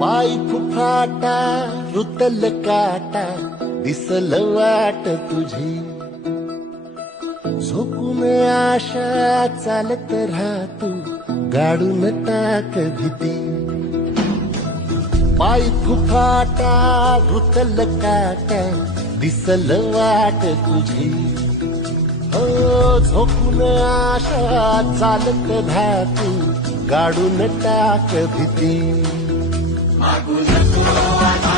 पाय फुफाटा रुतल काटा दिसल वाट तुझी झोपून आशा चालत राहतू गाडून टाक भीती पाय फुफाटा रुतल काटा दिसल वाट तुझी हो झोपून आशा चालत राहतू गाडून टाक भीती मागून